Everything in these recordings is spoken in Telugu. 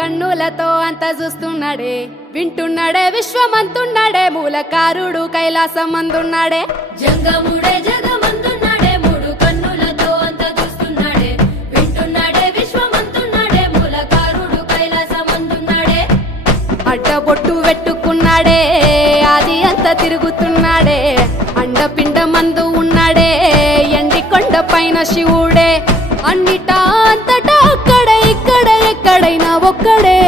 కన్నులతో అంత చూస్తున్నాడే, వింటున్నాడే విశ్వమంతున్నాడే, మూలకారుడు కైలాసం అందున్నాడే. జంగముడే జగమంతున్నాడే, మూడు కన్నులతో అంత చూస్తున్నాడే, వింటున్నాడే విశ్వమంతున్నాడే, మూలకారుడు కైలాసం అందున్నాడే. అడ్డబొట్టు పెట్టుకున్నాడే, ఆది అంత తిరుగుతున్నాడే, అండపిండ మందు ఉన్నాడే, ఎండి కొండ పైన శివుడే, అన్నిటా అంతటా అక్కడే ఇక్కడ ఎక్కడైనా ఒక్కడే.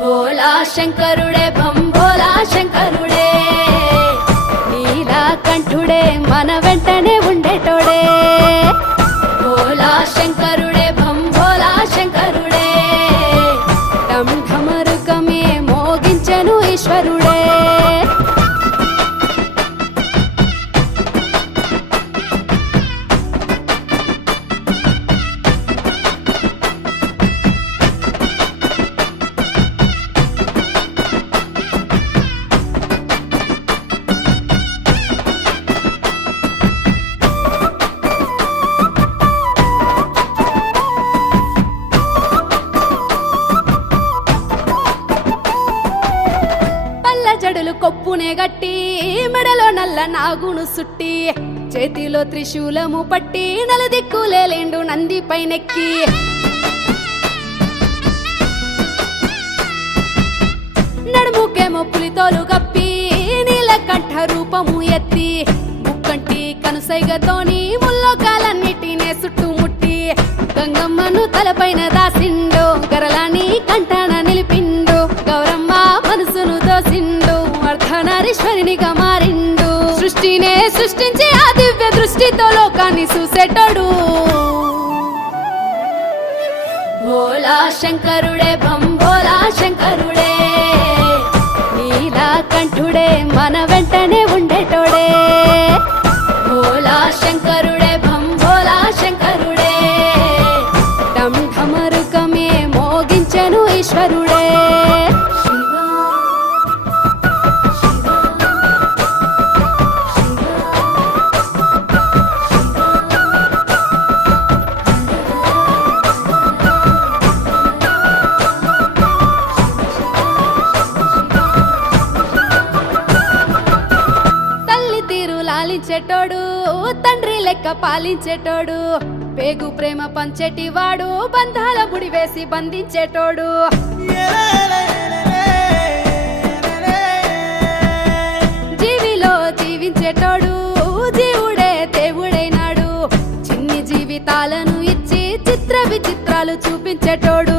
భోలా శంకరుడే భంభోలా శంకరుడే, నీలకంఠుడే మన వెంటనే ఉండేటోడే. భోలా శంకరుడే భంభోలా శంకరుడే, ఢమ్ ఢమరుకమే మోగించెను ఈశ్వరుడే. జడులు కొప్పునే గట్టి, మెడలో నల్ల నాగును సుట్టి, చేతిలో త్రిశూలము పట్టి, నలుదిక్కులేండు నంది పైనెక్కి. నడుముకేమో పులితోలు కప్పి, నీలకంఠ రూపము ఎత్తి, ముక్కంటి కనుసైగతోని ముల్లోకాలన్నిటినే చుట్టుముట్టి, గంగమ్మను తలపైన దాసిండు, గరలాని కంఠాన నిలిపిండు, గౌరమ్మ మనసును దోసిండు, అర్ధనారీశ్వరునిగా మారిండు. సృష్టినే సృష్టించి ఆ దివ్య దృష్టితో లోకాన్ని చూసేటోడు. భోలా శంకరుడే భంభోలా శంకరుడే, నీలకంఠుడే మన వెంటనే ఉండేటోడే. భోలా శంకరుడే భంభోలా శంకరుడే, ఢమ్ ఢమరుకమే మోగించెను ఈశ్వరుడే. లాలించేటోడు, తండ్రి లెక్క పాలించేటోడు, పేగు ప్రేమ పంచేటివాడు, బంధాల ముడి వేసి బంధించేటోడు. జీవిలో జీవించేటోడు, జీవుడే దేవుడైనాడు, చిన్ని జీవితాలను ఇచ్చి చిత్ర విచిత్రాలు చూపించేటోడు.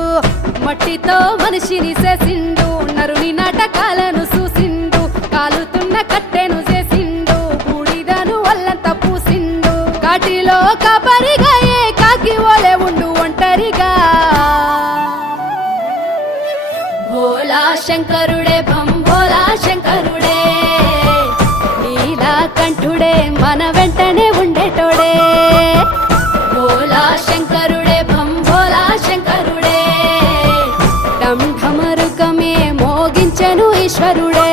మట్టితో మనిషిని చేసిండు, నరుని నాటకాలను చూసిండు, కాలుతున్న కట్టెను చేసిండు, బూడిదను వల్లంత పూసిండు, కాటిలో కాపరిగా ఏ కాకి ఓలే ఉండు ఒంటరిగా. భోలా శంకరుడే భంభోలా శంకరుడే, నీలకంఠుడే మన వెంటనే ఉండేటోడే. భోలా శంకరుడే భంభోలా శంకరుడే, ఢమ్ ఢమరుకమే మోగించెను ఈశ్వరుడే.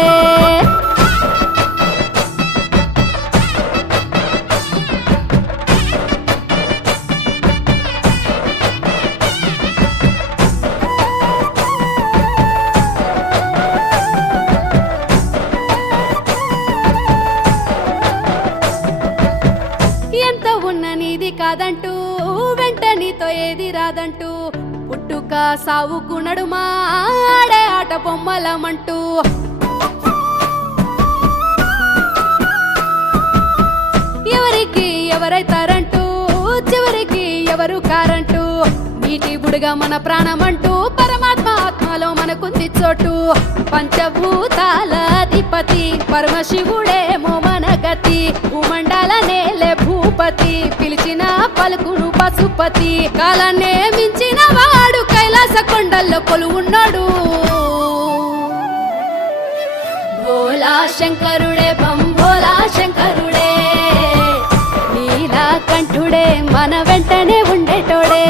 ఎంత ఉన్న నీది కాదంటూ, వెంట నీతో ఏది రాదంటూ, పుట్టుక సావుకు నడుమా ఆడే ఆట బొమ్మలమంటూ. ఎవరికి ఎవరైతారంటూ, చివరికి ఎవరు కారంటూ, నీటి బుడుగా మన ప్రాణమంటూ, పరమాత్మ ఆత్మలో మనకుంది చోటు. పంచభూతాల అధిపతి పరమశివుడేమో మన గతి, భూమండల నేలే భూపతి, పిలిచిన పలుకును పశుపతి, కాలాన్నే మించిన వాడు కైలాస కొండల్లో కొలువున్నాడు. భోలా శంకరుడే భంభోలా శంకరుడే, నీలకంఠుడే మన వెంటనే ఉండేటోడే.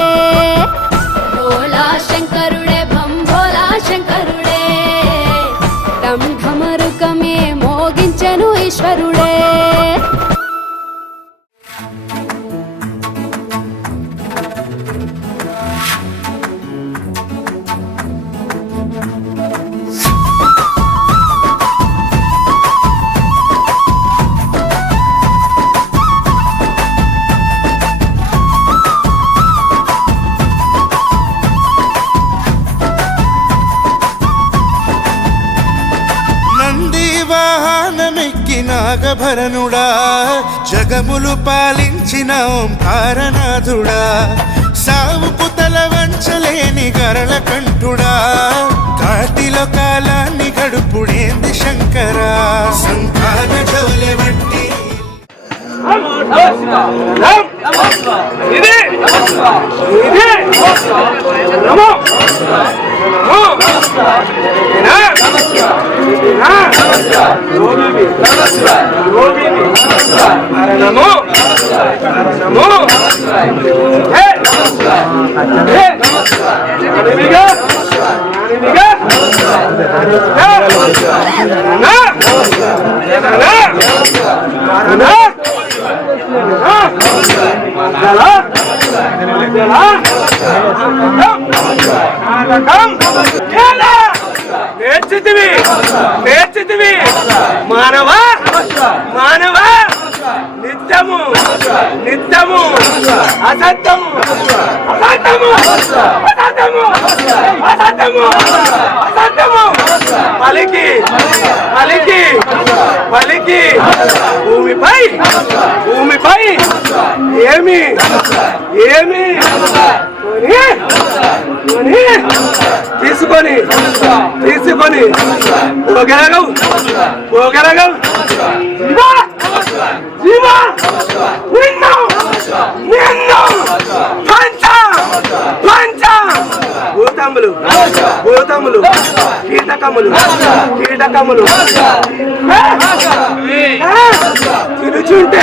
భోలా శంకరుడే భంభోలా శంకరుడే, ఢమ్ ఢమరుకమే మోగించెను ఈశ్వరుడే. నాగభరణుడా జగములు పాలించిన ఓంకారనాథుడా సావుకు తల వంచలేని గరళ కంఠుడా కాటిలో కాలాన్ని గడుపుడేంది శంకరా సంతాన జవలె వట్టి నేర్చితివి మానవా మానవా నిత్యము నిత్యము అసత్యము అసత్యము అసత్యము అసత్యము అసత్యము పలికి పలికి పలికి భూమిపై భూమిపై ఏమి ఏమి తీసుకొని తీసుకొని పోగలగవు పోగలగవు జీవా నిన్ను నిన్ను పంచ పంచ భూతములు భూతములు కీటకములు కీటకములు తిరుచుంటే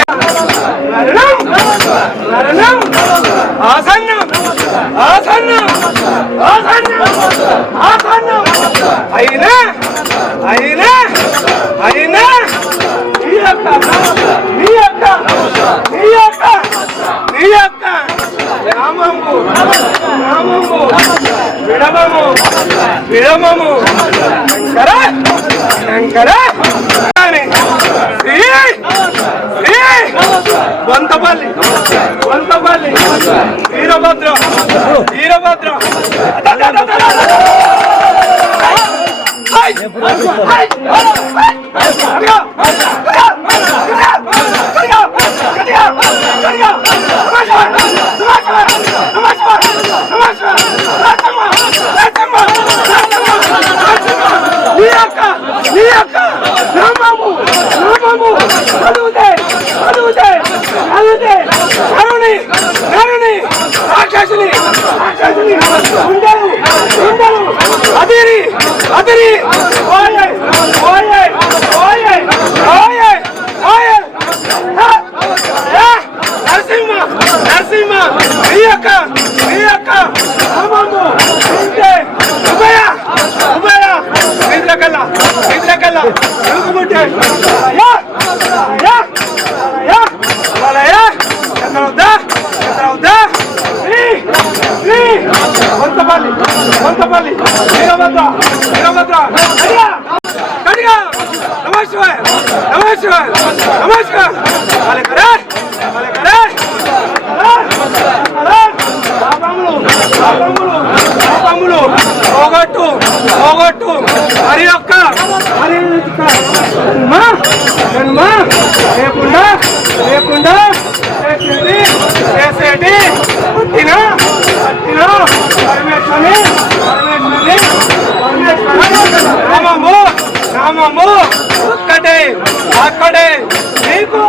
మరణం మరణం ఆసన్నం ఆసన్నం ఆసన్నం ఆసన్నం అయినా అయినా అయినా నీ యొక్క నీ యొక్క నీ యొక్క నీ యొక్క నామము నామము విడమము విడమము శంకర శంకర వంతపల్లి వంతపల్లి వీరభద్ర వీరభద్ర వంతపల్లి వీరభద్ర వీరభద్ర కడిగా నమస్కారం నమస్కారం నమస్కారం పలకరే పలకరే పాపములు పోగొట్టు పోగొట్టు హరి యొక్క హరి జన్మ లేకుండా లేకుండా చేసేది చేసేది పుట్టిన పుట్టిన పరమేశ్వరి పరమేశ్వరి పరమేశ్వరి నామము నామము ఒక్కటే అక్కడే నీకు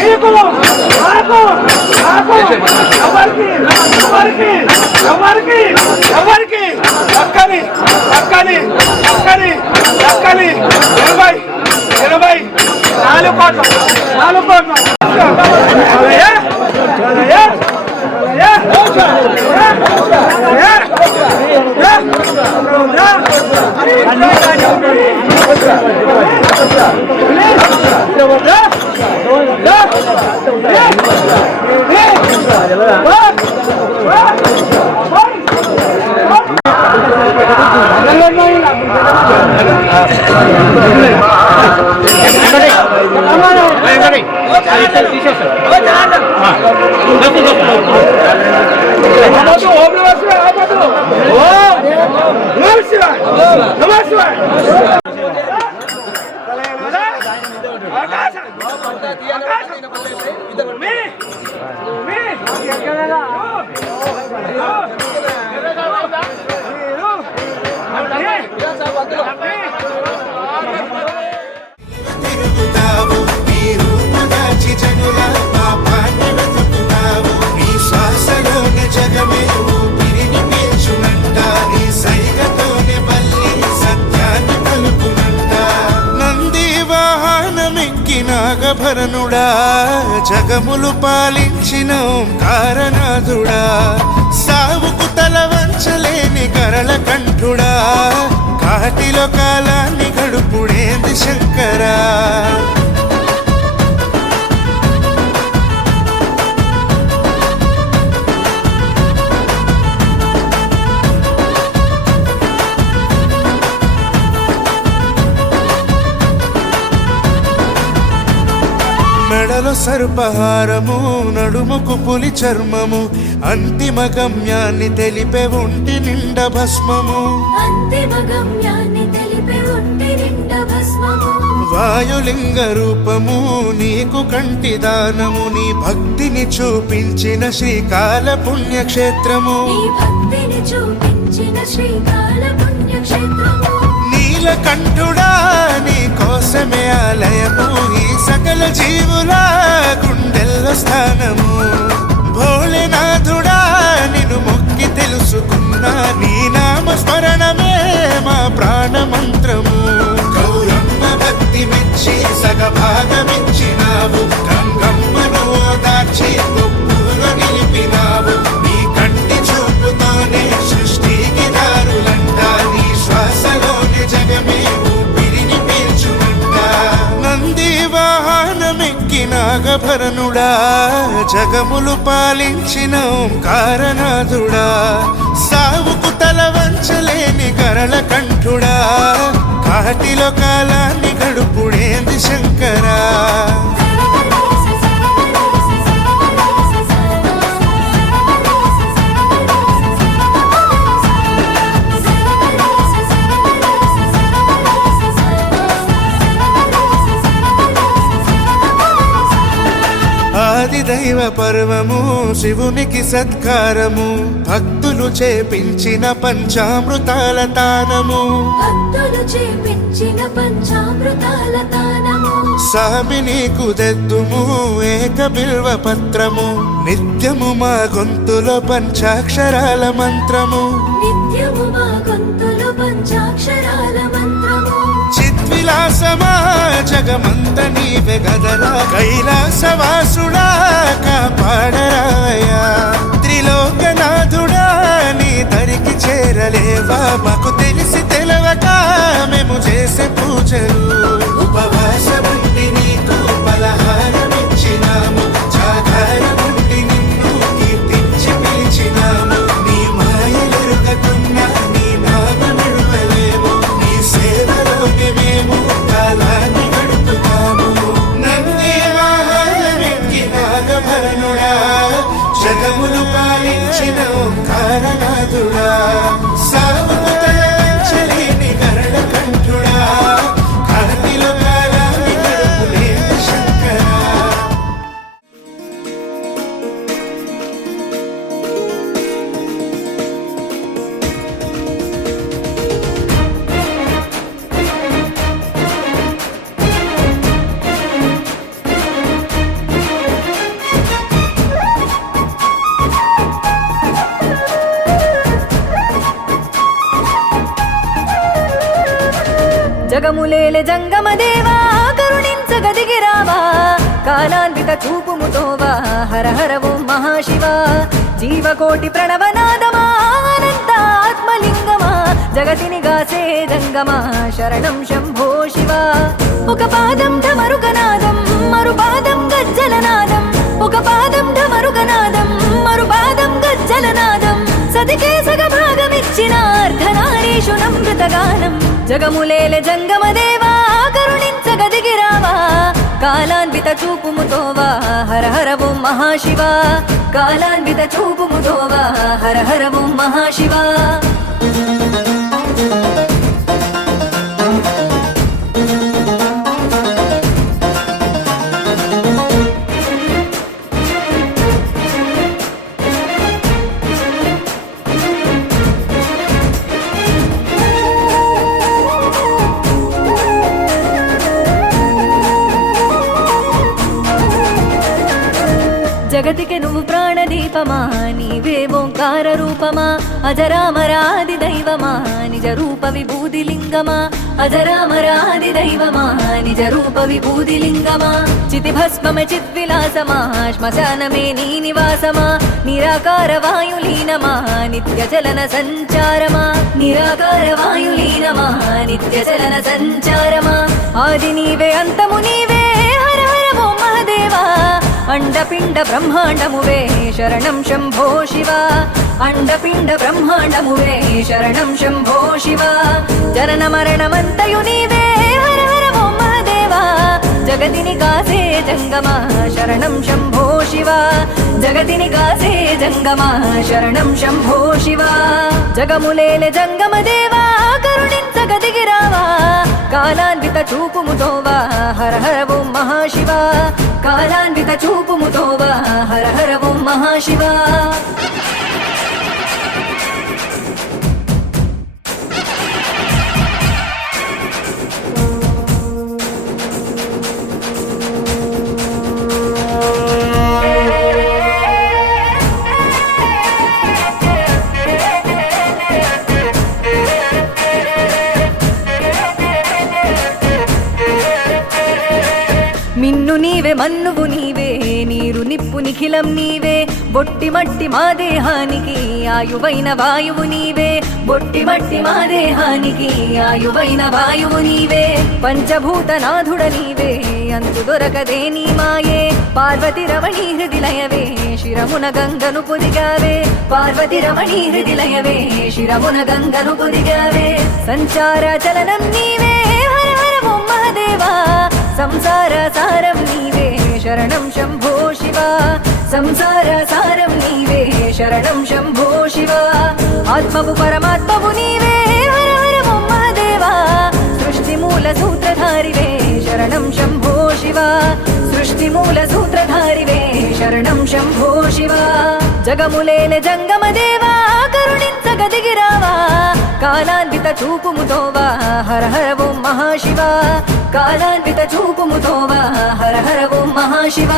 నీకు నాకు నాకు ఎవరికి ఎవరికి ఎవరికి ఎవరికి అక్కని అక్కని అక్కని అక్కని 4 కోట్లు 4 కోట్లు నమస్కారం నీ రూపు దాచి జనుల పాపాన్ని వెతుకుతావు నీ శ్వాసలోని జగమే ఊపిరిని పీల్చునంట నీ సైగతోనే బల్లి సత్యాన్ని పలుకునంట నంది వాహనమెక్కి నాగభరణుడా జగములు పాలించిన ఓంకారనాథుడా సావుకు తల వంచలేని గరళ కంఠుడా కాటిలో కాలాన్ని గడుపుడేంది శంకరా మెడలో సర్పహారము నడుముకు పులి చర్మము అంతిమ గమ్యాన్ని తెలిపే ఒంటి నిండ భస్మము అంతిమ గమ్యాన్ని తెలిపే ఒంటి నిండా భస్మము వాయులింగ రూపము నీకు కంటి దానము నీ భక్తిని చూపించిన శ్రీకాల పుణ్యక్షేత్రము నీ భక్తిని చూపించిన శ్రీకాళ పుణ్యక్షేత్రము నీలకంఠుడా నీ కోసమే ఆలయము ఈ సకల జీవుల గుండెల్లో స్థానము భోలేనాథుడా నిన్ను మొక్కి తెలుసుకున్నా నీ నామ స్మరణమే మా ప్రాణ మంత్రము గౌరమ్మ భక్తి మెచ్చి సగభాగమిచ్చినావు గంగమ్మను ఓదార్చి గొప్పలో నిలిపినావు నీ కంటి చూపుతోనే సృష్టికి దారులంట నీ శ్వాసలోని జగమే ఊపిరిని పీల్చునంట నంది వాహనమెక్కి నాగభరణుడా జగములు పాలించిన ఓంకారనాథుడా సావుకు తల వంచలేని గరళ కంఠుడా కాటిలో కాలాన్ని గడుపుడేంది శంకరా ఆదిదైవ పర్వము శివునికి సత్కారము భక్తులు చేపించిన పంచామృతాల తానము భక్తులు చేపించిన పంచామృతాల తానము స్వామి నీకు దెద్దుము ఏక బిల్వ పత్రము నిత్యము మా గొంతులో పంచాక్షరాల మంత్రము నిత్యము మా గొంతులు పంచాక్షరాల మంత్రము చిద్విలాసమా జగమంత నీవే గదరా కైలాసవాసుడా కాపాడరాయా త్రిలోకనాథుడా నీ దరికి చేరలేవా మాకు తెలిసి తెలవక మేము చేసే పూజలు ఉపవాసముండి నీకు పలహారమిచ్చినాము జాగారముండి నిన్ను కీర్తించి పిలిచినాము నీ మాయలెరుగకున్నా నీ నామమిడువలేము నీ సేవలోని మేము కాలాన్ని గడుపుతాము నంది వాహనమెక్కి నాగభరణుడా జగములు పాలించిన ఓంకారనాథుడా సావుకు తల వంచలేని గరళ కంఠుడా కాటిలో కాలాన్ని గడుపులేని శంకరా జగములేలే జంగమదేవా కరుణించగదిగిరావా కాలాన్విత చూపుముతోవా హర హర ఓం మహాశివ జీవకోటి ప్రణవనాదమా అనంత ఆత్మలింగమా జగతిని గాసే జంగమా శరణం శంభో శివ ఒక పాదం ఢమరుకనాదం మరు పాదం గజ్జలనాదం ఒక పాదం ఢమరుకనాదం మరు పాదం గజ్జలనాదం సతికే సగ భాగమిచ్చిన అర్ధనారీషు నమృతగానం జగములేలే జంగమదేవా కరుణించగదిగిరావా కాలాన్విత చూపుముతోవా హర హర ఓం మహాశివ కాలాన్విత చూపుముతోవా హర హర ఓం మహాశివ దైవమా నీవే ఓంకార రూపమా అజరామరాది దైవమా నిజ రూప విభూతి లింగమా అజరామరాది దైవమా నిజ రూప విభూతి లింగమా చితి భస్మమే చిద్విలాసమా శ్మశానమే నీ నివాసమా నిరాకార వాయులీనమా నిత్య చలన సంచారమా నిరాకార వాయులీనమా నిత్య చలన సంచారమా ఆది నీవే అంతము నీవే హర హర ఓం మహదేవా అండపిండ బ్రహ్మాండమువే శరణం శంభో శివ అండపిండ బ్రహ్మాండమువే శరణం శంభో శివ జనన మరణమంతయు నీవే హర హర ఓం మహదేవా జగతిని కాసే జంగమా శరణం శంభో శివ జగతిని కాసే జంగమా శరణం శంభో శివ జగములేలే జంగమ దేవా కరుణించగ దిగిరావా కాలాన్విత చూపుముతోవా హర హర ఓం మహాశివ కాలాన్విత చూపుముతోవా హర హర ఓం మహాశివ మిన్ను నీవే మన్నువు నీవే నీరు నిప్పు నిఖిలం నీవే బొట్టి మట్టి మా దేహానికి ఆయువైన వాయువు నీవే బొట్టి మట్టి మా దేహానికి ఆయువైన వాయువు నీవే పంచభూతనాథుడ నీవే అంతు దొరకదే నీ మాయే పార్వతి రమణీ హృదిలయవే శిరమున గంగను పొదిగావే పార్వతి రమణీ హృదిలయవే శిరమున గంగను పొదిగావే సంచార చలనం నీవే హర హర ఓం మహదేవా సంసార సారం నీవే శరణం శంభో శివ సంసార సారం నీవే శరణం శంభో శివ ఆత్మవు పరమాత్మవు నీవే హర హర ఓం మహదేవా సృష్టి మూల సూత్రధారివే శరణం శంభో శివ సృష్టి మూల సూత్రధారివే శరణం శంభో శివ జగములేలే జంగమ దేవా కరుణించగ దిగిరావా కాలాన్విత చూపుముతోవా హర హర ఓం మహాశివ కాలాన్విత చూపుముతోవా హర హర ఓం మహాశివ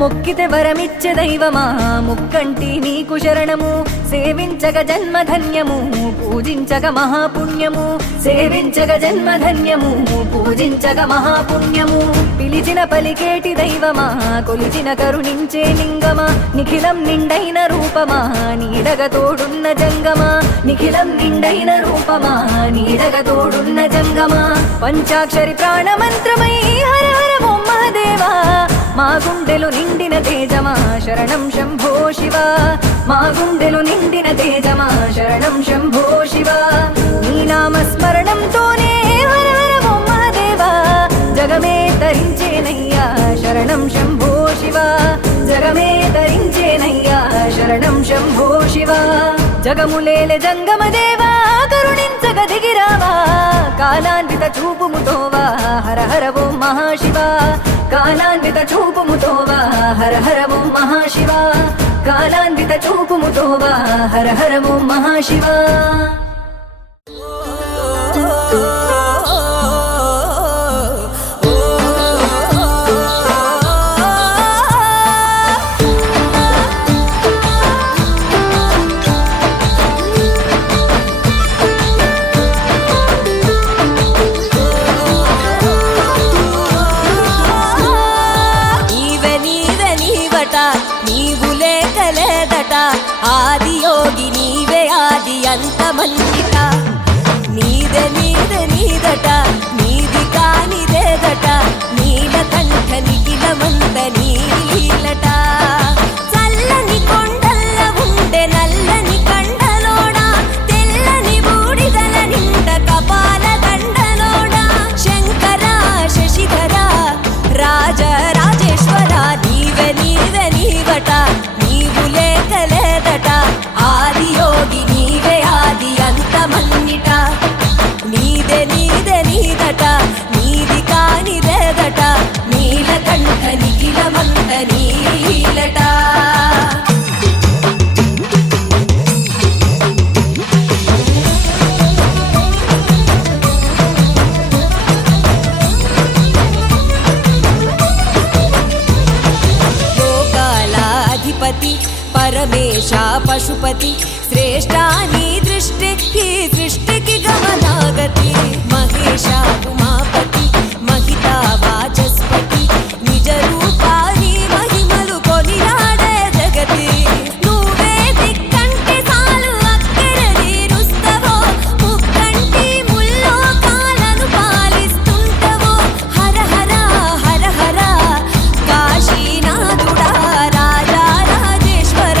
మొక్కితే వరమిచ్చే దైవమా ముక్కంటి నీకు శరణము సేవించగ జన్మధన్యము పూజించగ మహాపుణ్యము సేవించగ జన్మధన్యము పూజించగ మహాపుణ్యము పిలిచిన పలికేటి దైవమా కొలిచిన కరుణించే లింగమా నిఖిలం నిండైన రూపమా నీడగ తోడున్న జంగమా నిఖిలం నిండైన రూపమా నీడగ తోడున్న జంగమా పంచాక్షరి ప్రాణమంత్రమై హర హర ఓం మహదేవా మా గుండెలు నిండిన తేజమా శరణం శంభో శివ మా గుండెలు నిండిన తేజమా శరణం శంభో శివ నీ నామస్మరణంతోనే హర హర ఓం మహదేవా జగమే తరించేనయ్యా శరణం శంభో శివ జగమే తరించేనయ్యా శరణం శంభో శివ జగములేలే జంగమ దేవా కరుణించగ దిగిరావా కాలాన్విత చూపుముతోవా హర హర ఓం మహాశివ కాలాన్విత చూపుముతోవా హర హర ఓం మహాశివ కాలాన్విత చూపుముతోవా హర హర ఓం మహాశివ ఆదియోగి నీవే ఆది అంతమన్నిట నీదే నీదే నీదట నీది కానిదేదట నీలకంఠ నిఖిలమంత నీలట చల్లని కొండల్ల ఉండే నల్లని కండలోడా తెల్లని బూడిదల నిండ కపాల దండలోడ శంకర శశిధర రాజ రాజేశ్వర నీవే నీవే నీవట నీవు లేకలేదట ఆదియోగి నీవే ఆది అంతమన్నిట నీదట నీది కానిదేదట నీలకంఠ నిఖిలమంత నీలట లోకాలాధిపతి పరమేశ పశుపతి శ్రేష్టా నీ దృష్టి ఈ సృష్టికి గమనాగతి మహేశ ఉమాపతి మహితా వాచస్పతి నిజ రూపాని మహిమలు కొనిరాడే జగతి నువ్వే దిక్కంటే చాలు అక్కర తీరుస్తవో ముక్కంటి ముల్లోకాలను పాలిస్తుంటవో హర హర హర హర కాశీనాథుడా రాజా రాజేశ్వర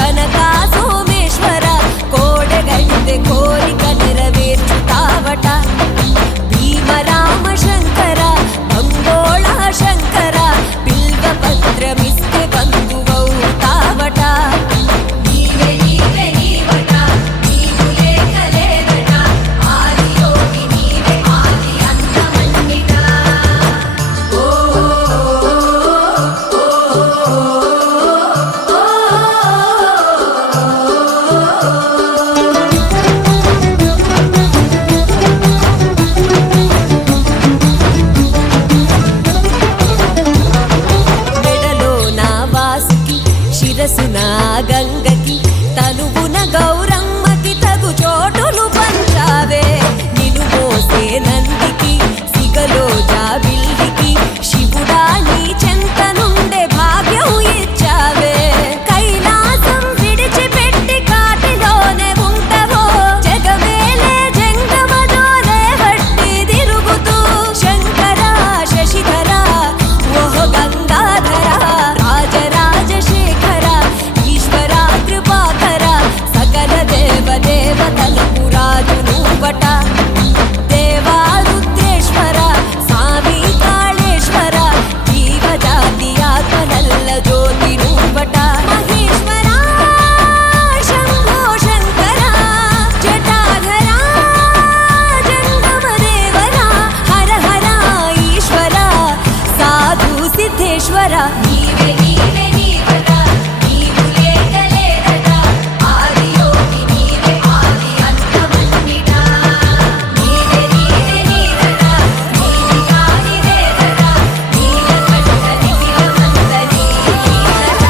కనకా సోమేశ్వర కోడగైతే కోరిక నెరవేర్చుతావట భీమరామ శంకర బంగోళ శంకర బిల్వ పత్రమిస్తే బంధువౌతావట నీవే నీవే నీవట నీవు లేక లేదట ఆది యోగి నీవే ఆది అంతమన్నిట మెడలో నా వాసుకి శిరసున గంగకి తనువున గౌరమ్మకి తగు చోటులు పంచావే నిను మోసే నందికి సిగలో జాబిల్లికి శివుడా నీ చెంత నుండే భాగ్యం ఇచ్చావే కైలాసం విడిచిపెట్టి కాటిలోనే ఉంటవో జగమేలే జంగమదోలే వట్టి తిరుగుతూ శంకర శశిధర ఓహ గంగాధర రాజరాజశేఖర ఈశ్వర కృపాకర సకల దేవతల పురాజు నువ్వట దేవా రుద్రేశ్వర స్వామి కాళేశ్వర జీవజాతి ఆత్మనల్ల జ్యోతి నువ్వట మహేశ్వర శంభో శంకర జటాధర జంగమదేవర హర హర ఈశ్వర సాధు సిద్ధేశ్వర నీవే నీవే నీవట నీవు లేక లేదట ఆది యోగి నీవే ఆది అంతమన్నిట నీవే నీవే నీవట నీది కానిదేదట నీలకంఠ నిఖిలమంత నీలట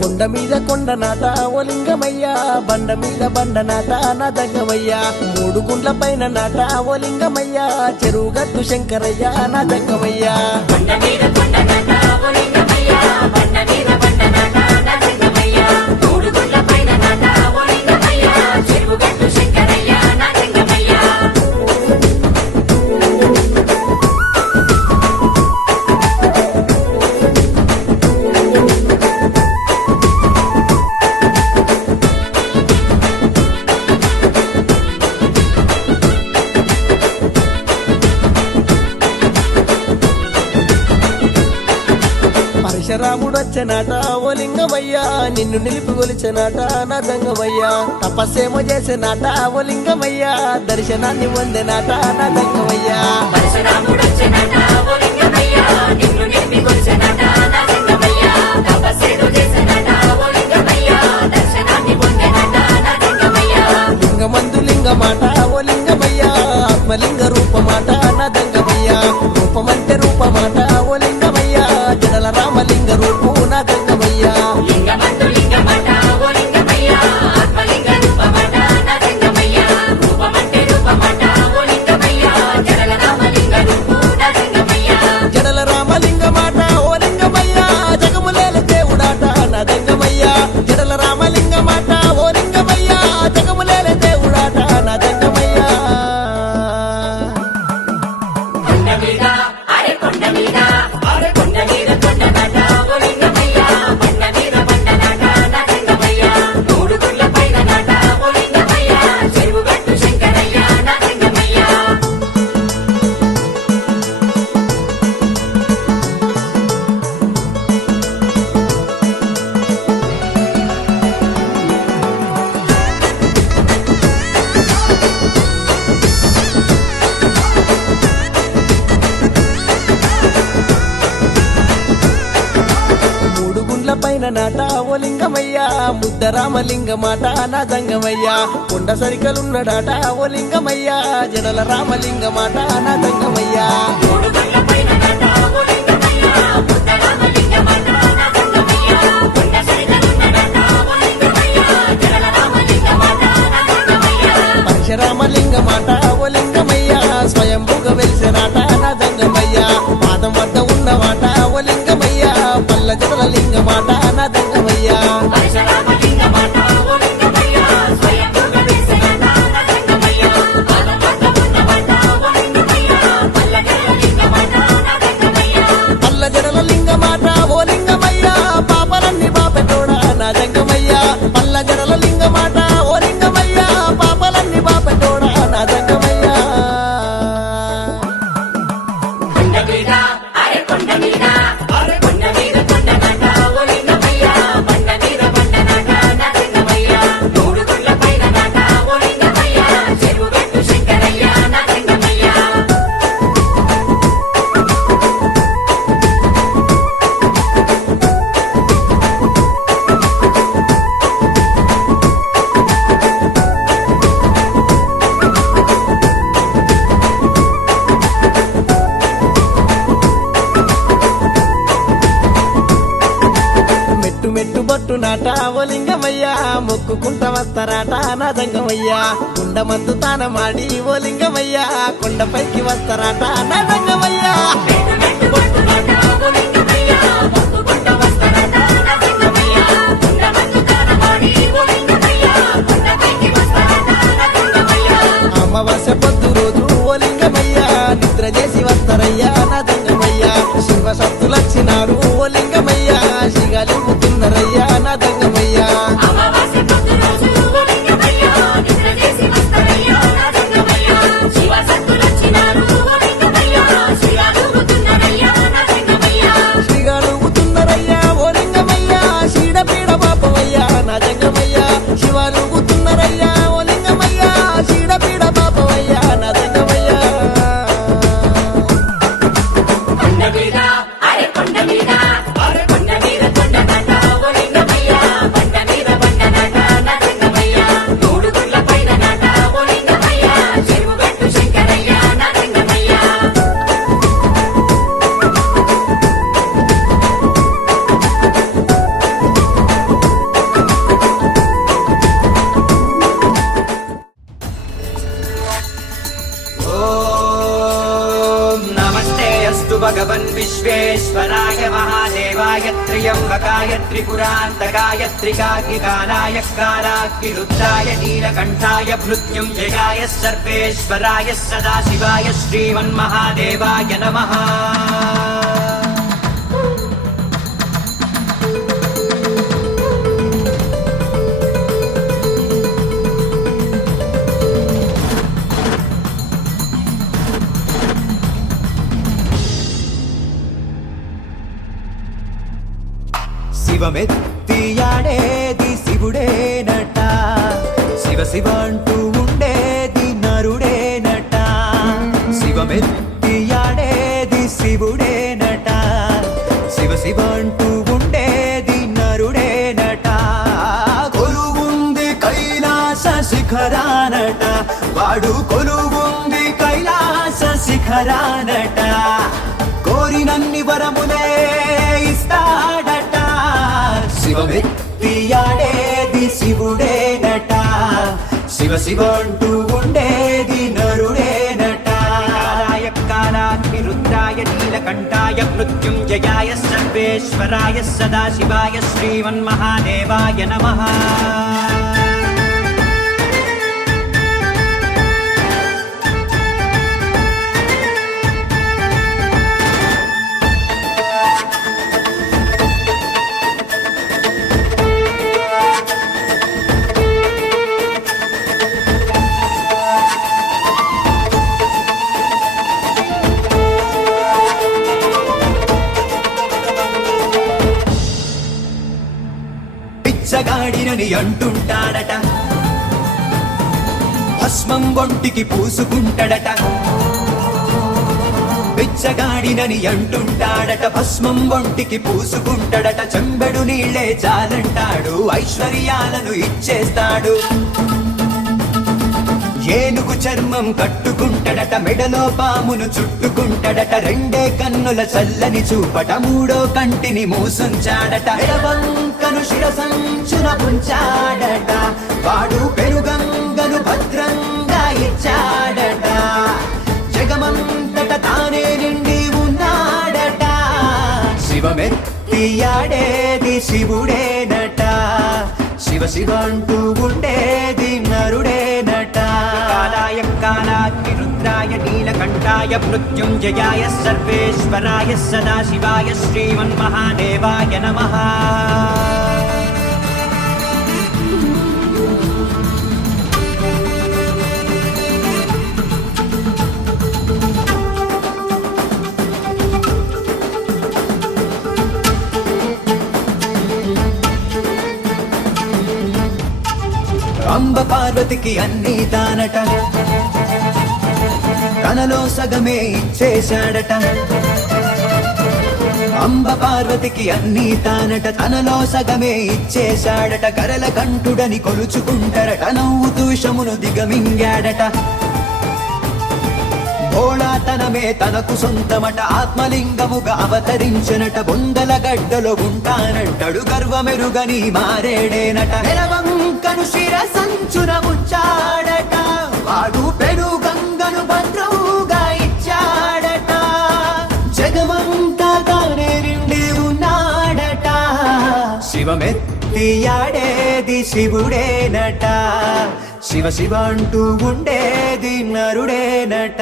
కొండ మీద కొండ నాట ఓ లింగమయ్యా బండ మీద బండ నాట నా దంగమయ్యా మూడు గుండ్ల పైన నాట ఓ లింగమయ్యా చెరువు గట్టు శంకరయ్య నా దంగమయ్యా పరశురాముడు వచ్చనాట ఓ లింగమయ్యా నిన్ను నిలిపి గొలిచనాట నా దంగమయ్యా తపస్సేమో చేసినాట ఓ లింగమయ్యా దర్శనాన్ని పొందినాట నా దంగమయ్యా లింగమందు లింగమాట ఓ లింగమయ్యా ఆత్మలింగ రూపమాట నా దంగమయ్యా రూపమంటే రూపమాట ఓ లింగమయ్యా జడల రామలింగ రూపు నా దంగమయ్యా జడల రామలింగ మాట ఓ లింగమయ్యా జగములేల దేవుడాట నా దంగమయ్యా జడల రామలింగ మాట ఓ లింగమయ్యా జగములేల దేవుడాట నా దంగమయ్యా నాట ఓ లింగమయ్యా ముద్ద రామలింగ మాట నా దంగమయ్యా కొండ సరికలున్నడాట ఓ లింగమయ్యా జడల రామలింగ మాట నా దంగమయ్యా పరశురామలింగ మాట ఓ లింగమయ్యా స్వయంభుగా వెలిసినాట నా దంగమయ్యా పాదం వద్ద ఉన్నమాట ఓ లింగమయ్యా పల్ల జడల లింగ మాట నా దంగమయ్యా పల్ల జడల లింగ మాట ఓ లింగమయ్యా పాపలన్నీ బాపెటోడా నా దంగమయ్యా పల్ల జడల లింగ మాట ఓ లింగమయ్యా పాపలన్నీ బాపెటోడా నా దంగమయ్యా మెట్టు మెట్టు బొట్టు నాట ఓ లింగమయ్యా మొక్కుకుంట వస్తారాట నా దంగమయ్యా కుండమందు తానమాడి ఓ లింగమయ్యా కొండపైకి వస్తారాట నా దంగమయ్యా అమావాస్య పొద్దు రోజు ఓ లింగమయ్యా నిద్ర చేసి వస్తారయ్యా నా దంగమయ్యా శివ సత్తులొచ్చినారు ఓ లింగమయ్యా శిగలిపుతున్నారయ్యా నా దంగమయ్యా శ్రీగాలుగుతున్నారయ్యా ఓ లింగమయ్యా శీడపీడ పాపమయ్యా నా దంగమయ్యా శివాలుగుతున్నారయ్యా ఓ లింగమయ్యా శీడపీడ పాపమయ్యా నా దంగమయ్యా नमस्ते अस्तु भगवन् विश्वेश्वराय महादेवाय त्र्यम्बकाय त्रिपुरान्तकाय त्रिकाग्निकालाय कालाग्निरुद्राय नीलकण्ठाय मृत्युञ्जयाय सर्वेश्वराय सदाशिवाय श्रीमन्महादेवाय नमः శివమెత్తియాడేది శివుడేనట శివ శివ అంటూ ఉండేది నరుడేనట శివమెత్తియాడేది శివుడేనట శివ శివ అంటూ ఉండేది నరుడేనట కొలువుంది కైలాస శిఖరానట వాడు కొలువుంది కైలాస శిఖరానట కోరినన్ని వరములే ఇస్తాడట శివమెత్తియాడేది శివుడేనట శివ శివ అంటూ ఉండేది నరుడేనట कालाग्निरुद्राय नीलकण्ठाय मृत्युञ्जयाय सर्वेश्वराय सदाशिवाय श्रीमन्महादेवाय नमः బిచ్చగాడినని అంటుంటాడట భస్మం ఒంటికి పూసుకుంటాడట బిచ్చగాడినని అంటుంటాడట, భస్మం ఒంటికి పూసుకుంటాడట, చెంబెడు నీళ్లే చాలంటాడు, ఐశ్వర్యాలను ఇచ్చేస్తాడు. ఏనుగు చర్మం కట్టుకుంటాడట, మెడలో పామును చుట్టుకుంటాడట, రెండే కన్నుల చల్లని చూపట, మూడో కంటిని మూసుంచాడట, ఎడవంకను శిరసంచున పుంచాడట, వాడు పెరుగంగను భద్రంగా ఇచ్చాడట, జగమంతట తానే నిండి ఉన్నాడట, శివమెత్తియాడేది శివుడేనట, శివ శివ అంటూ ఉండేది నరుడేనట. కాలాయ కాలాగ్ని రుద్రాయ నీలకంఠాయ మృత్యుంజయాయ సర్వేశ్వరాయ సదాశివాయ శ్రీమన్మహాదేవాయ నమః. అంబ పార్వతికి అన్నీ తానట, తనలో సగమే ఇచ్చేశాడట, అంబ పార్వతికి అన్నీ తానట, తనలో సగమే ఇచ్చేశాడట, కరల కంఠుడని కొలుచుకుంటారట, నవ్వుతూ శమును దిగమింగాడట, భోళాతనమే తనకు సొంతమట, ఆత్మలింగముగా అవతరించనట, బొందల గడ్డలో ఉంటానంటాడు, గర్వమెరుగని మారేడేనట, నెలవంకను శిరసంచున ముచ్చాడట, వాడు పెరుగంగను భద్రముగా ఇచ్చాడట, జగమంతా తానే నిండి ఉన్నాడట, శివమెత్తియాడేది శివుడేనట, శివ శివ అంటూ ఉండేది నరుడేనట.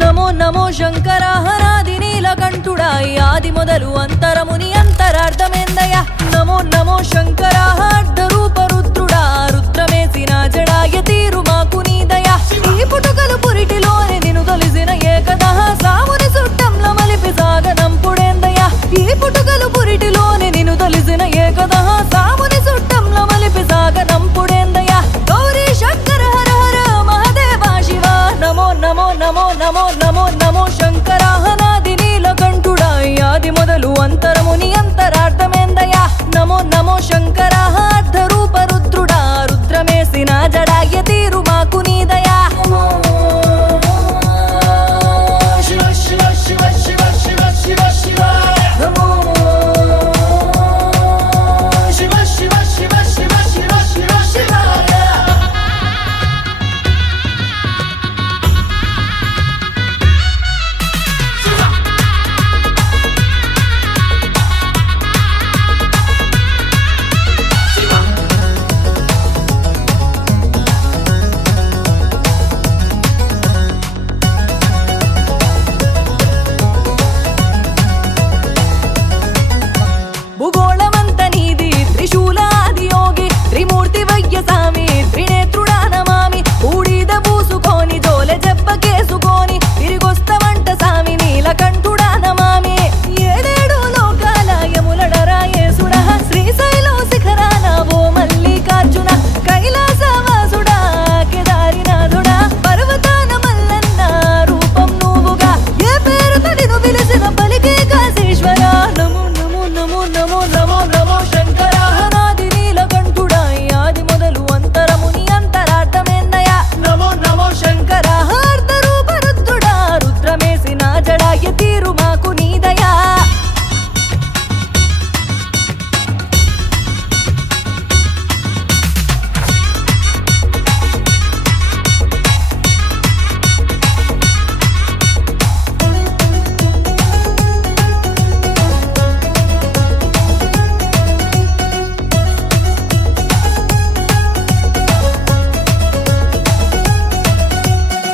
నమో నమో శంకర హరాది నీలకంఠుడా, ఆది మొదలు అంతరముని అంతరార్థమేందయ్యా. నమో నమో శంకర అర్ధ రూప రుద్రుడా, రుద్రమేసిన జడాయ తీరు మాకు నీదయా. ఈ పుట్టుకలు పురిటిలోనే నిన్ను తొలిసిన ఏకదా, సాముని సుట్టంలో మలిపి సాగనంపుడేందయ్యా. ఈ పుట్టుకలు పురిటిలోనే నిన్ను తొలిసిన ఏకదా, సాముని సుట్టంలో మలిపి సాగనంపుడేందయ్యా. గౌరీ శంకర హర హర మహాదేవ శివ, నమో నమో నమో నమో నమో నమో శంకర హనాది నీలకంఠుడా, ఆది మొదలు అంతరముని అంతరార్థమేందయ్యా. నమో నమో శంకర అర్ధ రూప రుద్రుడా, రుద్రమేసిన జడాయ తీరు మాకు నీదయా. శివ శివ శివ శివ శివ శివ శివ నమో శివ శివ శివ శివ శివ శివ శివాయ. భూగోళమంత నీది త్రిశూలాది యోగి, త్రిమూర్తి వయ్య సామి త్రినేత్రుడా నమామి. బూడిద పూసుకొని జోలె జబ్బకేసుకొని తిరిగొస్తమంట సామి నీలకంఠుడా నమామి. ఏడేడు లోకాల యములడరా యేసుడా, శ్రీశైలం శిఖరాన ఓ మల్లికార్జున, కైలాసవాసుడా కేదారినాథుడా, పర్వతాన మల్లన్న రూపం నువ్వుగా, ఏ పేరుతో నిన్ను పిలిచిన పలికే కాశీశ్వర. నమో నమో నమో నమో నమో నమో శంకర హనాది నీలకంఠుడా, ఆది మొదలు అంతరముని అంతరార్థమేందయ్యా. నమో నమో శంకర అర్ధ రూప రుద్రుడా, రుద్రమేసిన జడాయ తీరు మాకు నీదయా.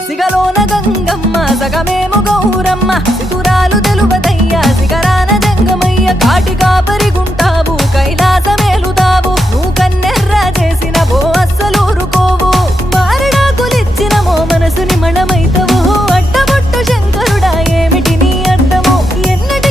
సిగలోన గంగమ్మ సగమేము గౌరమ్మ, సితురాలు తెలువదయ్యా శిఖరాన జంగమయ్య. కాటి కాపరిగుంటావు కైలాసమేలుతావు, నువ్వు కన్నెర్ర చేసిన బో అస్సలూరుకోవు. మారడాకులిచ్చిన మో మనసుని మణమైతవు, అడ్డబొట్టు శంకరుడా ఏమిటి నీ అర్థము. ఎన్నటి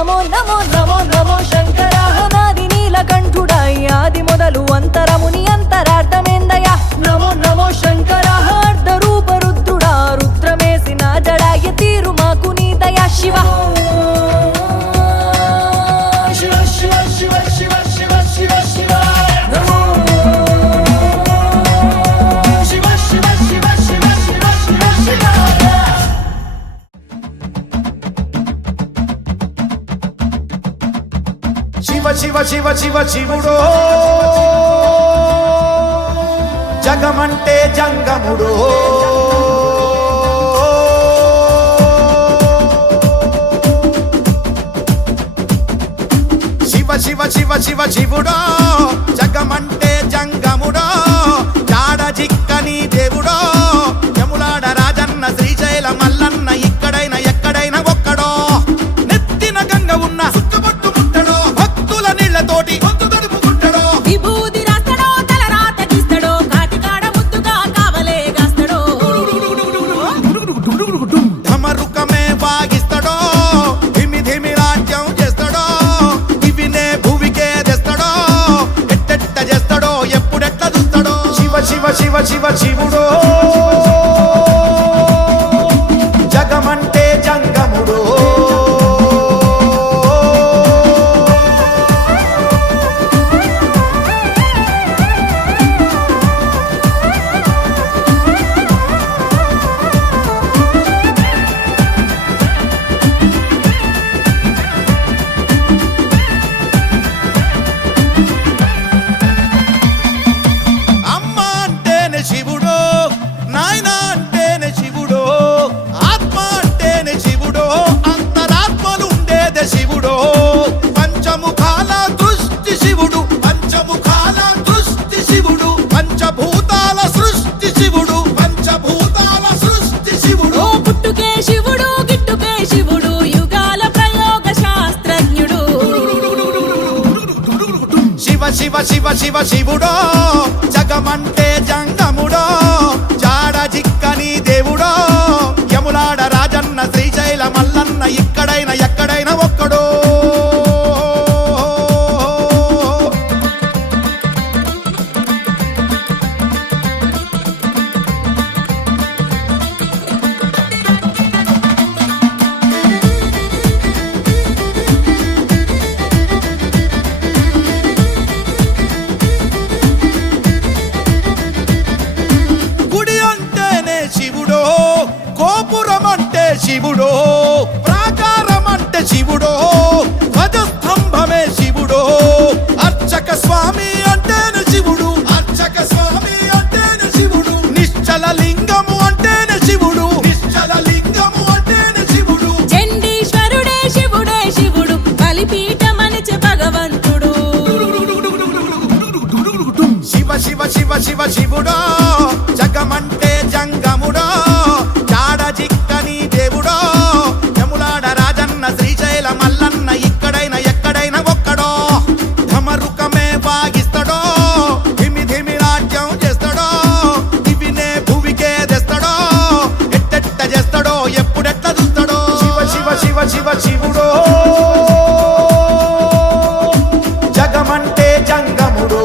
నమో నమో నమో నమో శంకర నాది నీలకంఠుడాయి ఆది మొదలు అంతరముని అంతరార్థమేందయ్యా నమో నమో శంకర అర్ధ రూప రుద్రుడా రుద్రమేసిన జడాయ తీరు మాకు నీ దయా శివ శివ శివ శివ శివ శివ శివ శివ నమో శివ శివ శివ శివ శివ శివ శివ శివ శివ శివ శివ శివుడో జగమంటే జంగముడో శివ శివ శివ శివ శివుడో జగమంటే జంగముడో జాడ జిక్కని దేవుడో యములాడ రాజన్న శ్రీశైల మల్లన్న ఇక్కడైనా ఎక్కడైనా ఒక్కడో నెత్తిన గంగ ఉన్న సుక్కబొట్టు ముట్టడో భక్తుల నీళ్లతోటి పొద్దు తడుపుకుంటాడో విభూది రాస్తాడో తల రాత గీస్తాడో కాటికాడ ముద్దుగా కావలే గాస్తాడో ధమరుకమే వాగిస్తాడో ధిమి ధిమి రాజ్యం చేస్తాడో ఇవినే భూమికే తెస్తాడో ఎట్టెట్ట చేస్తాడో ఎప్పుడెట్ట చూస్తాడో శివ శివ శివ శివ శివుడో జగమంటే జంగముడో అమ్మ అంటేనే శివుడో నాయన అంటేనే శివుడో ఆత్మ అంటేనే శివుడో అంతరాత్మలు ఉండేదే శివుడో పంచముఖాల దృష్టి శివుడు పంచముఖాల దృష్టి శివుడు పంచభూతాల సృష్టి శివుడు పంచభూతాల సృష్టి శివుడు ఓ పుట్టుకే శివుడు గిట్టుకే శివుడు యుగాల ప్రయోగ శాస్త్రజ్ఞుడు శివ శివ శివ శివ శివుడో జగమంటే జంగముడో జాడ జిక్కని దేవుడో యములాడ రాజన్న శ్రీశైల మల్లన్న ఇక్కడైనా ఎక్కడైనా ఒక్కడో గుడి అంటేనే శివుడో గోపురం అంటే శివుడో ప్రాకారం అంటే శివుడో ధ్వజస్తంభమే శివుడో అర్చక స్వామి అంటేనే శివుడు అర్చక స్వామి అంటేనే శివుడు నిశ్చల లింగము అంటేనే శివుడు నిశ్చల లింగము అంటేనే శివుడు చండీశ్వరుడే శివుడే శివుడు బలిపీఠమనిచే భగవంతుడు శివ శివ శివ శివ శివుడో జగమంటే జంగముడో జాడ జిక్కని దేవుడో యములాడ రాజన్న శ్రీశైల మల్లన్న ఇక్కడైనా ఎక్కడైనా ఒక్కడో ధమరుకమే వాగిస్తాడో ధిమి ధిమి రాజ్యం చేస్తాడో ఇవినే భూమికే తెస్తాడో ఎట్టెట్ట చేస్తాడో ఎప్పుడెట్ట చూస్తాడో శివ శివ శివ శివ శివుడో జగమంటే జంగముడో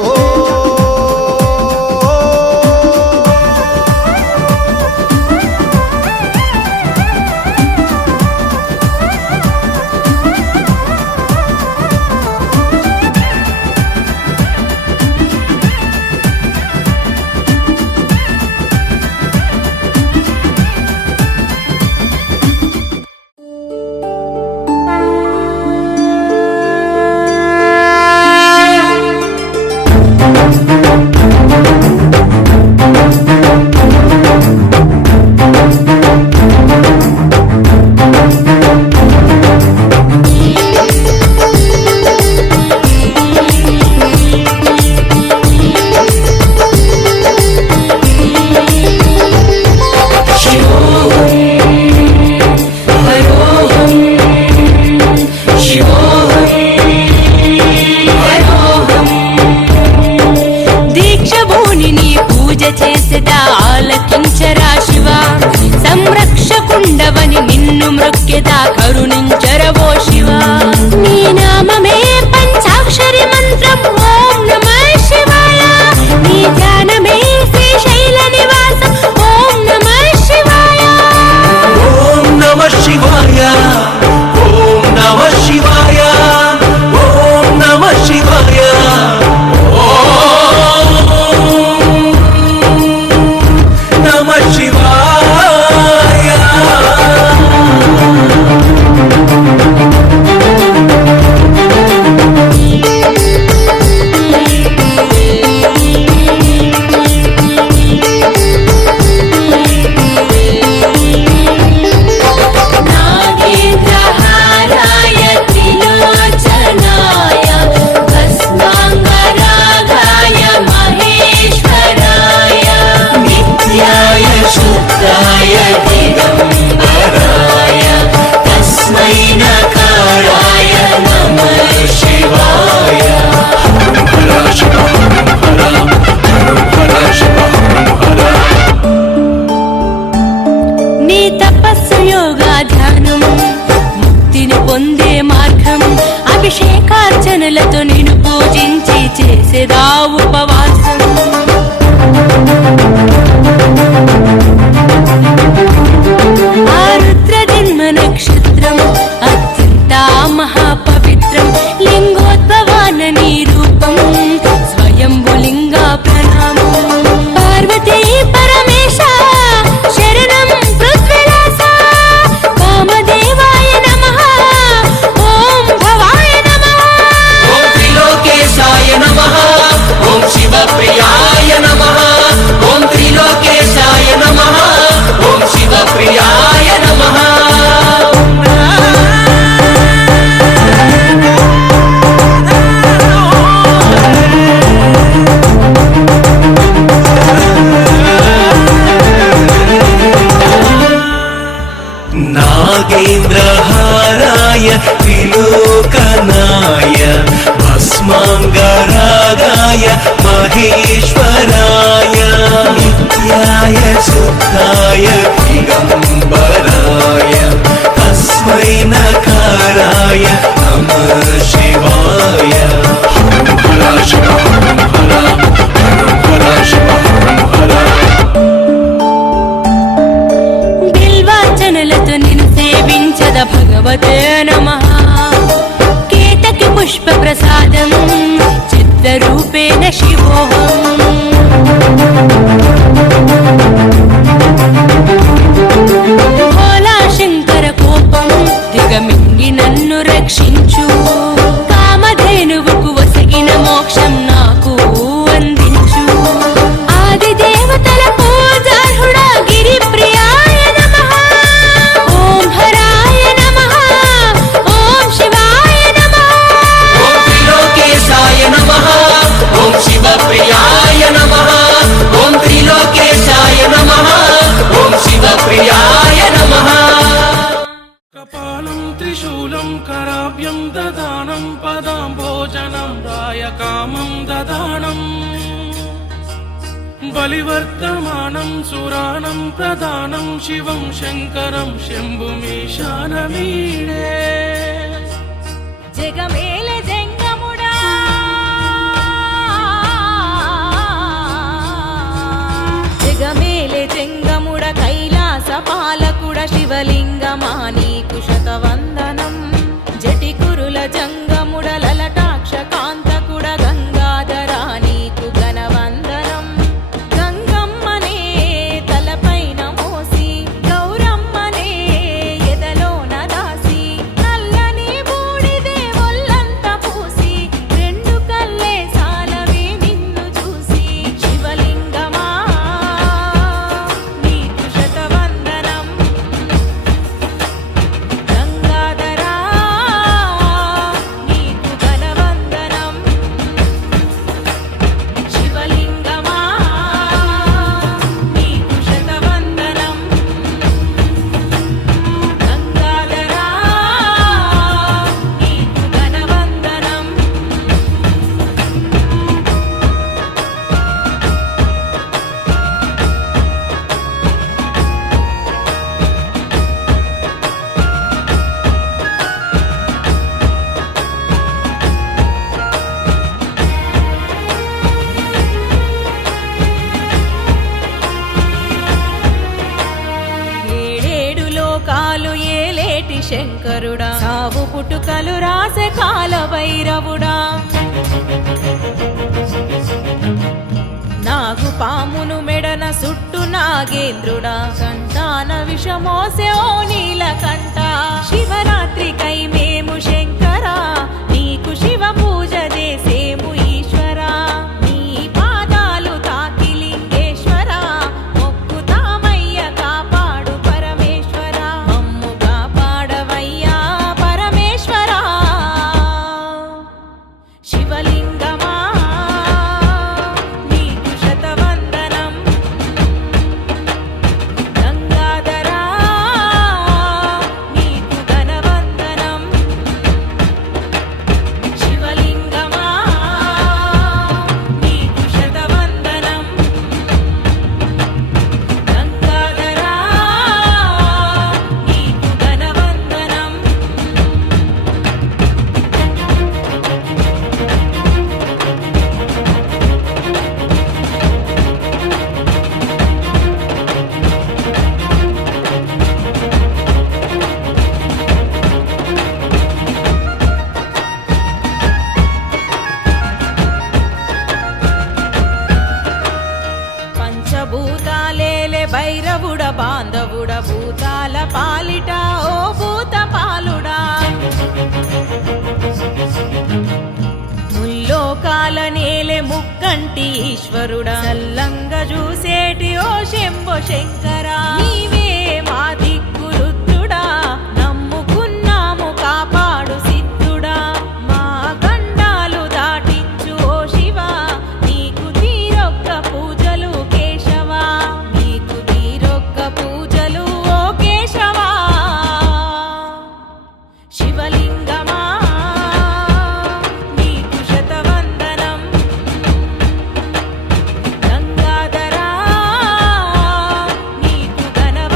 పొందే మార్గం అభిషేకార్చనలతో నిన్ను పూజించి చేసేదా ఉపవాసం ఆ రుద్ర జన్మ నక్షత్రం అత్యంత మహాపవిత్రం లింగోద్భవాన నీ రూపం స్వయంభులింగ ప్రణామం పార్వతీ పరమేశ శరణం పృథ్వీరాస వామదేవాయ నమః ఓం భవాయ నమః ఓం త్రిలోకేశాయ నమః ఓం శివప్రియాయ నమః ఓం త్రిలోకేశాయ నమః ఓం శివప్రియాయ నమః नागेन्द्रहाराय त्रिलोकनाय भस्माङ्गरागाय महेश्वराय नित्याय शुद्धाय दिगम्बराय तस्मै नकाराय नमः शिवाय हर हर शिव हर हर शिव हर బిల్వార్చనలతో నిన్ను సేవించద భగవతే నమః కేతకి పుష్ప ప్రసాదం చిత్తరూపేణ శివోహం భోలా శంకర కోపం దిగమింగి నన్ను రక్షించు కామధేనువుకు వసగిన మోక్షం నాకు అందించు ఆది దేవతల పూజార్హుడా గిరి ప్రియాయ నమః ఓం హరాయ నమః ఓం శివాయ నమః ఓం త్రిలోకేశాయ నమః ఓం శివప్రియాయ నమః ఓం త్రిలోకేశాయ నమః ఓం శివప్రియాయ నమః కపాలం త్రిశూలం కరాభ్యం దదానం పదాం భోజనం రాయకామం దదానం బలివర్తమానం సురాణం ప్రధానం శివం శంకరం శంభుమీశానమీడే జగమేల జంగముడా జగమేల జంగముడ కైలాస పాలకుడ శివలింగమా నీకు శతవందనం జటికురుల జంగముడ లలటాక్ష కాంతకుడ గంగాధరా నీకు ఘనవందనం గంగమ్మనే తలపైన మోసి గౌరమ్మనే ఎదలోన దాసి నల్లని బూడిదే ఒళ్ళంత పూసి రెండు కళ్ళే సాలవే నిన్ను చూసి శివలింగమా నీకు శతవందనం గంగాధరా నీకు ఘనవందనం శివలింగమా నీకు శతవందనం గంగాధరా నీకు ఘనవందనం ఏడేడు లోకాలు ఏలేటి శంకరుడా సావు పుట్టుకలు రాసే కాల భైరవుడా నాగు పామును మెడన సుట్టు నాగేంద్రుడా కంటాన విషమోసే ఓ నీలకంఠ శివరాత్రికై మేము శంకరా నీకు శివ పూజ చేసేము ఈశ్వరా నీ పాదాలు తాకి లింగేశ్వరా మొక్కుతామయ్య కాపాడు పరమేశ్వరా మమ్ము కాపాడవయ్యా పరమేశ్వరా శివలింగమా నీకు శతవందనం గంగాధరా నీకు ఘనవందనం ముక్కంటి ఈశ్వరుడా చల్లంగా చూసేటి ఓ శంభో శంకరా నీవే మా దిక్కురుద్దుడా నమ్ముకున్నాము కాపాడు సిద్ధుడా మా గండాలు దాటించు ఓ శివా నీకు తీరొక్క పూజలు కేశవా నీకు తీరొక్క పూజలు ఓ కేశవా శివలింగమా నీకు శతవందనం గంగాధరా నీకు ఘనవందనం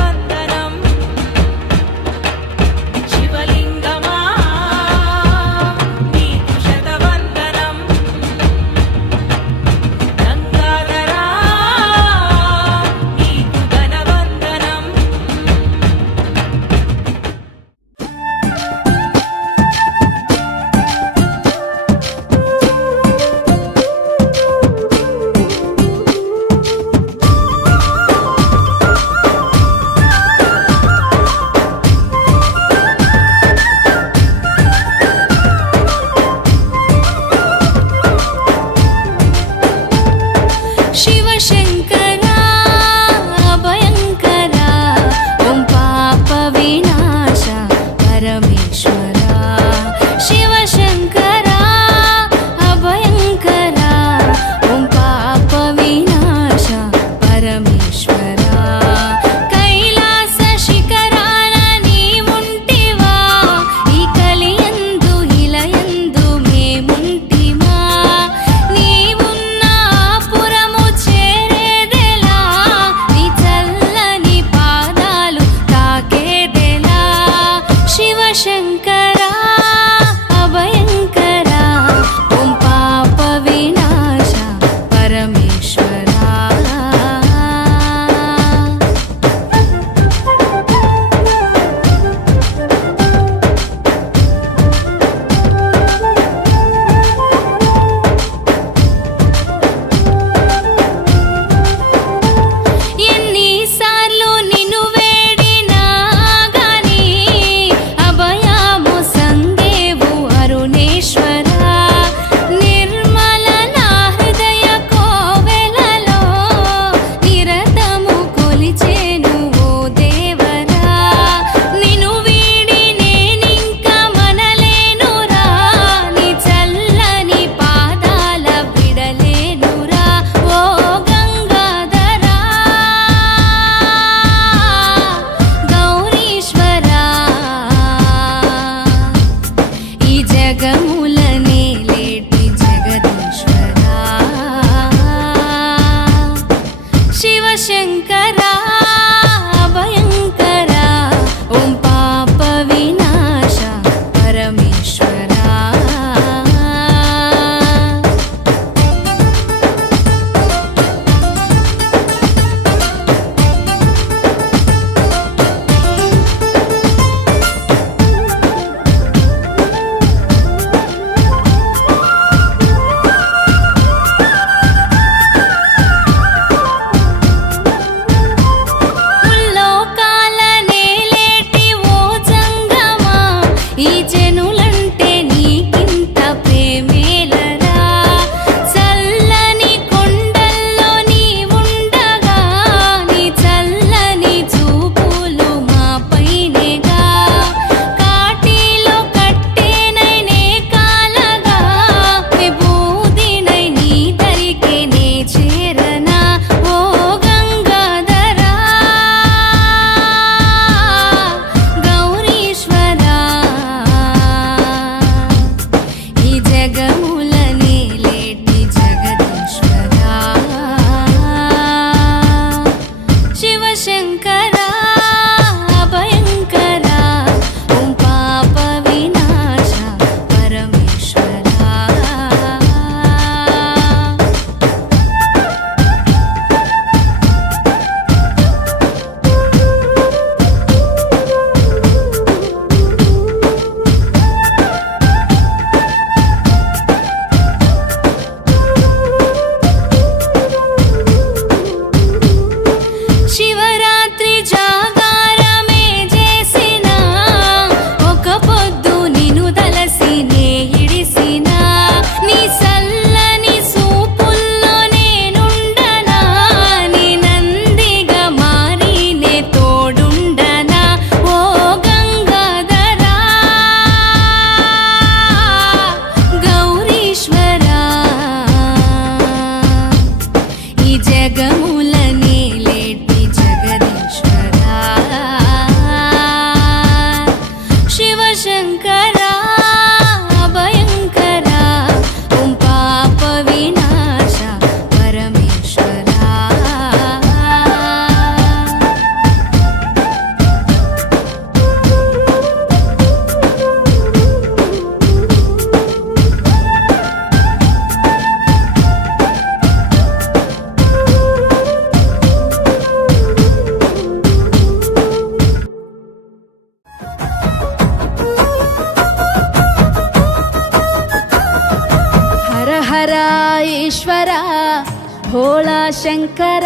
భోళా శంకర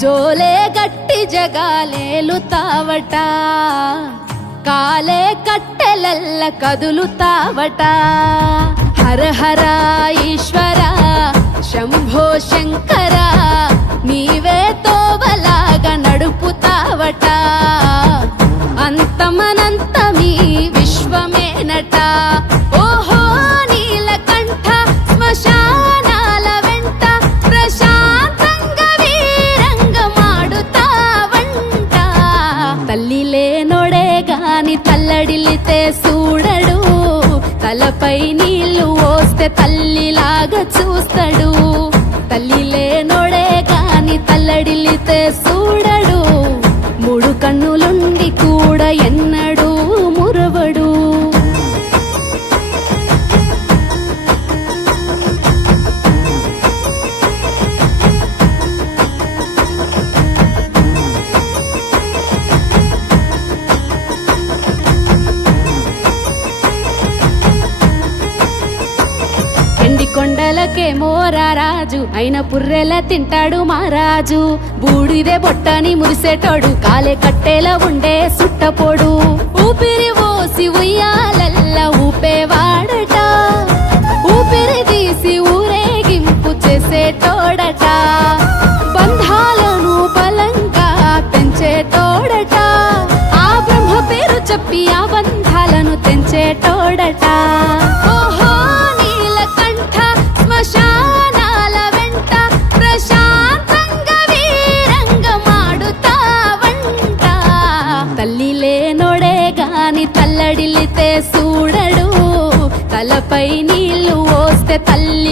జోలే గట్టి జగాలేలుతావట కాలే కట్టెలల్ల కదులుతావట హర హర ఈశ్వర శంభో శంకర నీవే తోవలాగా నడుపుతావట అంతమనంతమీ విశ్వమేనట ఓహో నీలకంఠ శ్మశానాల వెంట ప్రశాంతంగా వీరంగ మాడుతావంట తల్లి లేనోడే గాని తల్లడిల్లితే చూడడు తలపై నీళ్లు పోస్తే తల్లిలాగా చూస్తాడు తల్లి లేనోడే గాని తల్లడిల్లితే చూడడు మూడు కన్నులుండి కూడా ఎన్నడూ మురవడు ఎండి కొండలకే మోరారాజు అయిన పుర్రెల తింటాడు మహారాజు బూడిదే బొట్టని మురిసేటోడు కాలే కట్టేలా ఉండే సుట్టపోడు ఊపిరి పోసి ఉయ్యాలల్ల ఊపేవాడట ఊపిరి తీసి ఊరేగింపు చేసేటోడట బంధాలను బలంగా పెంచేటోడట ఆ బ్రహ్మ పేరు చెప్పి ఆ బంధాలను తెంచేటోడట ఓహో నీలకంఠ శ్మశానాల వెంట ప్రశాంతంగా వీరంగ మాడుతావంట తల్లి లేనోడే గాని తల్లడిల్లితే చూడడు తలపై నీళ్లు పోస్తే తల్లి